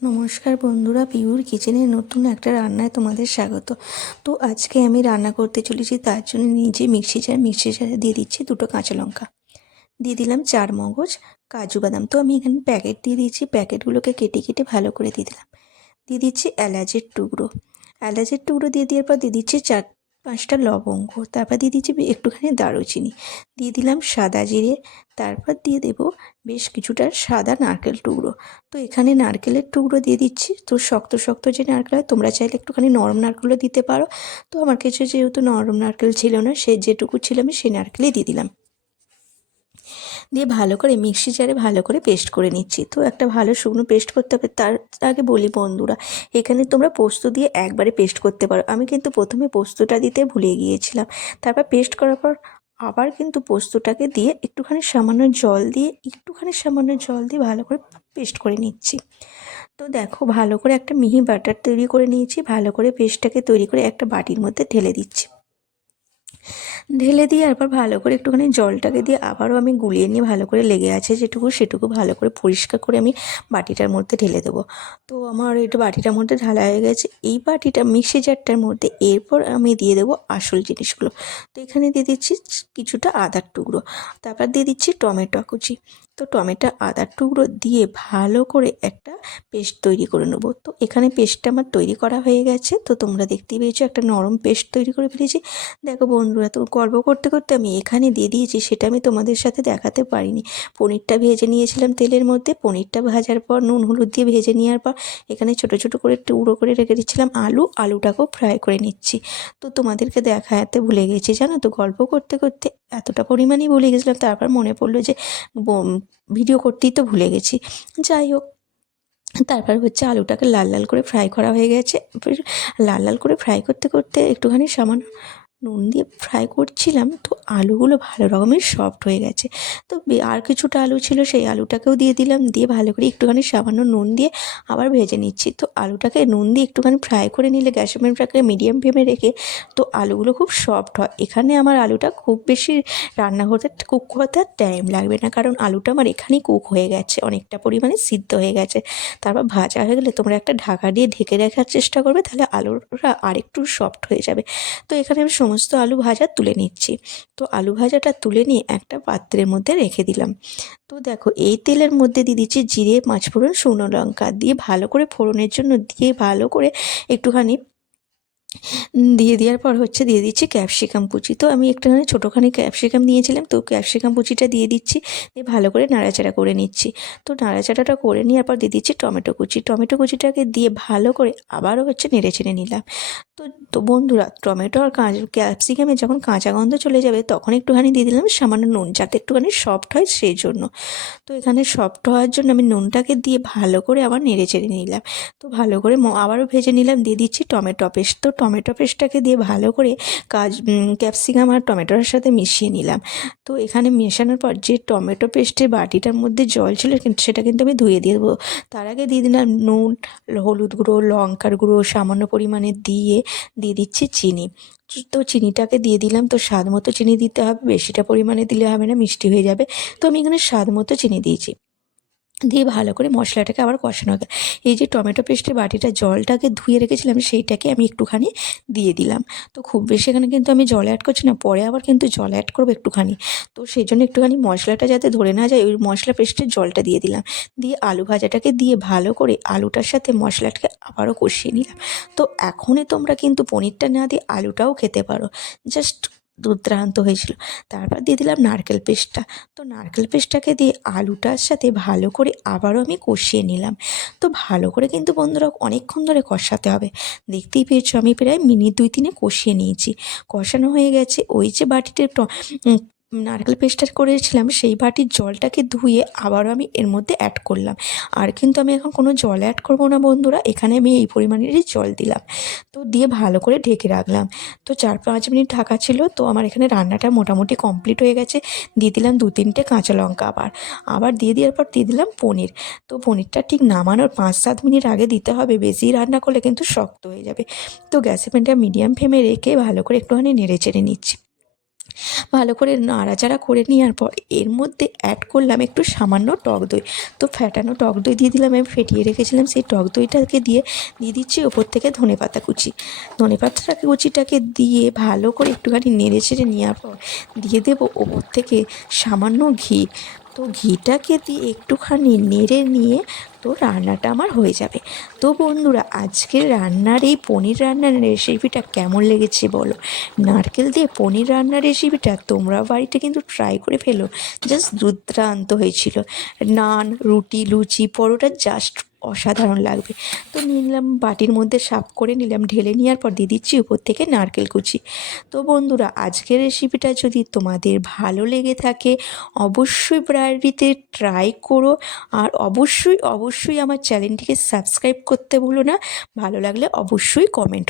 নমস্কার বন্ধুরা, পিউর কিচেনের নতুন একটা রান্নায় তোমাদের স্বাগত। তো আজকে আমি রান্না করতে চলেছি, তার জন্য নিজে মিক্সি জার, মিক্সি জারে দিয়ে দিচ্ছি দুটো কাঁচা লঙ্কা। দিয়ে দিলাম চার মগজ কাজু বাদাম। তো আমি এখানে প্যাকেট দিয়ে দিচ্ছি প্যাকেটগুলোকে কেটে কেটে ভালো করে দিয়ে দিলাম। দিয়ে দিচ্ছি এলাচের টুকরো। এলাচের টুকরো দিয়ে দেওয়ার পর দিয়ে দিচ্ছি চার পাঁচটা লবঙ্গ, তারপর দিয়ে দিচ্ছি একটুখানি দারুচিনি। দিয়ে দিলাম সাদা জিরে, তারপর দিয়ে দেব বেশ কিছুটা সাদা নারকেল টুকরো। তো এখানে নারকেলের টুকরো দিয়ে দিচ্ছি। তো শক্ত শক্ত যে নারকেল হয়, তোমরা চাইলে একটুখানি নরম নারকেলও দিতে পারো। তো আমার কাছে যেহেতু নরম নারকেল ছিল না, সে যেটুকু ছিল আমি সেই নারকেলই দিয়ে দিলাম। দিয়ে ভালো করে মিক্সি জারে ভালো করে পেস্ট করে নিচ্ছি। তো একটা ভালো শুকনো পেস্ট করতে হবে, তার আগে বলি বন্ধুরা, এখানে তোমরা পোস্ত দিয়ে একবারে পেস্ট করতে পারো। আমি কিন্তু প্রথমে পোস্তটা দিতে ভুলে গিয়েছিলাম। তারপর পেস্ট করার পর আবার কিন্তু পোস্তটাকে দিয়ে একটুখানি সামান্য জল দিয়ে, একটুখানি সামান্য জল দিয়ে ভালো করে পেস্ট করে নিচ্ছি। তো দেখো, ভালো করে একটা মিহি বাটার তৈরি করে নিয়েছি, ভালো করে পেস্টটাকে তৈরি করে একটা বাটির মধ্যে ঢেলে দিচ্ছি। ঢেলে দিয়ে এরপর ভালো করে একটুখানি জলটাকে দিয়ে আবারও আমি গুলিয়ে নিয়ে ভালো করে লেগে আছে যেটুকু সেটুকু ভালো করে পরিষ্কার করে আমি বাটিটার মধ্যে ঢেলে দেবো। তো আমার এটা বাটিটার মধ্যে ঢালা হয়ে গেছে, এই বাটিটা মিক্সি জারটার মধ্যে এরপর আমি দিয়ে দেবো আসল জিনিসগুলো। তো এখানে দিয়ে দিচ্ছি কিছুটা আদার টুকরো, তারপর দিয়ে দিচ্ছি টমেটো কুচি। তো টমেটো আদার টুকরো দিয়ে ভালো করে একটা পেস্ট তৈরি করে নেব। তো এখানে পেস্টটা আমার তৈরি করা হয়ে গেছে, তো তোমরা দেখতেই পেয়েছ একটা নরম পেস্ট তৈরি করে ফেলেছি। দেখো বন্ধুরা, তো গল্প করতে করতে আমি এখানে দিয়ে দিয়েছি, সেটা আমি তোমাদের সাথে দেখাতে পারিনি। পনিরটা ভেজে নিয়েছিলাম তেলের মধ্যে, পনিরটা ভাজার পর নুন হলুদ দিয়ে ভেজে নেওয়ার পর এখানে ছোটো ছোটো করে একটু টুকরো করে রেখে দিচ্ছিলাম আলু, আলুটাকেও ফ্রাই করে নিচ্ছি। তো তোমাদেরকে দেখাতে ভুলে গেছি, জানো তো, গল্প করতে করতে এতটা পরিমাণেই ভুলে গেছিলাম, তারপর মনে পড়ল যে ভিডিও করতেই তো ভুলে গেছি। যাই হোক, তারপর হচ্ছে আলুটাকে লাল লাল করে ফ্রাই করা হয়ে গেছে। লাল লাল করে ফ্রাই করতে করতে একটুখানি সামান্য নুন দিয়ে ফ্রাই করছিলাম, তো আলুগুলো ভালো রকমের সফট হয়ে গেছে। তো আর কিছুটা আলু ছিল, সেই আলুটাকেও দিয়ে দিলাম, দিয়ে ভালো করে একটুখানি সামান্য নুন দিয়ে আবার ভেজে নিচ্ছি। তো আলুটাকে নুন দিয়ে একটুখানি ফ্রাই করে নিলে গ্যাসের ফ্লেমটাকে মিডিয়াম ফ্লেমে রেখে, তো আলুগুলো খুব সফট হয়। এখানে আমার আলুটা খুব বেশি রান্না করতে কুক করতে আর টাইম লাগবে না, কারণ আলুটা আমার এখানেই কুক হয়ে গেছে, অনেকটা পরিমাণে সিদ্ধ হয়ে গেছে। তারপর ভাজা হয়ে গেলে তোমরা একটা ঢাকা দিয়ে ঢেকে রাখার চেষ্টা করবে, তাহলে আলুটা আরেকটু সফট হয়ে যাবে। তো এখানে আমি সমস্ত আলু ভাজা তুলে নিচ্ছি। তো আলু ভাজাটা তুলে নিয়ে একটা পাত্রের মধ্যে রেখে দিলাম। তো দেখো, এই তেলের মধ্যে দিয়ে দিচ্ছি জিরে, পাঁচফোড়ন, শুকনো লঙ্কা। দিয়ে ভালো করে ফোড়নের জন্য দিয়ে ভালো করে একটুখানি দিয়ে দেওয়ার পর হচ্ছে দিয়ে দিচ্ছি ক্যাপসিকাম কুচি। তো আমি একটুখানি ছোটোখানি ক্যাপসিকাম নিয়েছিলাম, তো ক্যাপসিকাম কুচিটা দিয়ে দিচ্ছি, দিয়ে ভালো করে নাড়াচাড়া করে নিচ্ছি। তো নাড়াচাড়াটা করে নেওয়ার পর দিয়ে দিচ্ছি টমেটো কুচি। টমেটো কুচিটাকে দিয়ে ভালো করে আবারও হচ্ছে নেড়ে চেড়ে নিলাম। তো তো বন্ধুরা, টমেটো আর কাঁচ ক্যাপসিকামে যখন কাঁচা গন্ধ চলে যাবে, তখন একটুখানি দিয়ে দিলাম সামান্য নুন, যাতে একটুখানি সফট হয় সেই জন্য। তো এখানে সফট হওয়ার জন্য আমি নুনটাকে দিয়ে ভালো করে আবার নেড়ে চেড়ে নিলাম। তো ভালো করে আবারও ভেজে নিলাম, দিয়ে দিচ্ছি টমেটো পেস্ট। তো টমেটো পেস্টটাকে দিয়ে ভালো করে কাজ ক্যাপসিকাম আর টমেটোর সাথে মিশিয়ে নিলাম। তো এখানে মেশানোর পর যে টমেটো পেস্টের বাটিটার মধ্যে জল ছিল সেটা কিন্তু আমি ধুয়ে দিয়ে দেবো। তার আগে দিয়ে দিলাম নুন হলুদ গুঁড়ো, লঙ্কার গুঁড়ো, সামান্য পরিমাণে দিয়ে দিয়ে দিচ্ছি চিনি। তো চিনিটাকে দিয়ে দিলাম তো স্বাদ মতো চিনি দিতে হবে, বেশিটা পরিমাণে দিলে হবে না, মিষ্টি হয়ে যাবে। তো আমি এখানে স্বাদ মতো চিনি দিয়েছি। দিয়ে ভালো করে মশলাটাকে আবার কষানো হবে। এই যে টমেটো পেস্টের বাটিটা জলটাকে ধুয়ে রেখেছিলাম, সেইটাকে আমি একটুখানি দিয়ে দিলাম। তো খুব বেশি এখানে কিন্তু আমি জল অ্যাড করছি না, পরে আবার কিন্তু জল অ্যাড করব একটুখানি। তো সেই জন্য একটুখানি মশলাটা যাতে ধরে না যায়, ওই মশলা পেস্টের জলটা দিয়ে দিলাম। দিয়ে আলু ভাজাটাকে দিয়ে ভালো করে আলুটার সাথে মশলাটাকে আবারও কষিয়ে নিলাম। তো এখনই তোমরা কিন্তু পনিরটা না দিয়ে আলুটাও খেতে পারো। জাস্ট দুর্দান্ত হয়েছিল। তারপর দিয়ে দিলাম নারকেল পেস্টটা। তো নারকেল পেস্টটাকে দিয়ে আলুটার সাথে ভালো করে আবারও আমি কষিয়ে নিলাম। তো ভালো করে কিন্তু বন্ধুরা অনেকক্ষণ ধরে কষাতে হবে। দেখতেই পেয়েছ আমি প্রায় মিনিট দুই তিনে কষিয়ে নিয়েছি। কষানো হয়ে গেছে। ওই যে বাটিতে নারকেল পেস্টটা করেছিলাম, সেই বাটির জলটাকে ধুয়ে আবারও আমি এর মধ্যে অ্যাড করলাম। আর কিন্তু আমি এখন কোনো জল অ্যাড করব না বন্ধুরা, এখানে আমি এই পরিমাণেরই জল দিলাম। তো দিয়ে ভালো করে ঢেকে রাখলাম। তো চার পাঁচ মিনিট ঢাকা ছিল, তো আমার এখানে রান্নাটা মোটামুটি কমপ্লিট হয়ে গেছে। দিয়ে দিলাম দু তিনটে কাঁচা লঙ্কা আবার। আবার দিয়ে দেওয়ার পর দিয়ে দিলাম পনির। তো পনিরটা ঠিক নামানোর পাঁচ সাত মিনিট আগে দিতে হবে, বেশি রান্না করলে কিন্তু শক্ত হয়ে যাবে। তো গ্যাসের ফ্লেমটা মিডিয়াম ফ্লেমে রেখে ভালো করে একটুখানি নেড়ে চেড়ে নিচ্ছি। ভালো করে নাড়াচাড়া করে নেওয়ার পর এর মধ্যে অ্যাড করলাম একটু সামান্য টক দই। তো ফ্যাটানো টক দই দিয়ে দিলাম, আমি ফেটিয়ে রেখেছিলাম, সেই টক দইটাকে দিয়ে দিয়ে দিচ্ছি ওপর থেকে ধনে পাতা কুচি। ধনে পাতাটাকে কুচিটাকে দিয়ে ভালো করে একটুখানি নেড়ে চেড়ে নেওয়ার পর দিয়ে দেবো ওপর থেকে সামান্য ঘি। তো ঘিটাকে দিয়ে একটুখানি নেড়ে নিয়ে তো রান্নাটা আমার হয়ে যাবে। তো বন্ধুরা, আজকের রান্নার এই পনির রান্নার রেসিপিটা কেমন লেগেছে বলো? নারকেল দিয়ে পনির রান্নার রেসিপিটা তোমরা বাড়িতে কিন্তু ট্রাই করে ফেলো। জাস্ট দুর্দান্ত হয়েছিল। নান, রুটি, লুচি, পরোটা জাস্ট অসাধারণ লাগবে। তো নিলাম বাটির মধ্যে সাফ করে নিলাম, ঢেলে নেওয়ার পর দিয়ে দিচ্ছি উপর থেকে নারকেল কুচি। তো বন্ধুরা, আজকের রেসিপিটা যদি তোমাদের ভালো লেগে থাকে, অবশ্যই ব্রায়ারিতে ট্রাই করো আর অবশ্যই অবশ্যই আমার চ্যানেলটিকে সাবস্ক্রাইব করতে ভুলো না। ভালো লাগলে অবশ্যই কমেন্ট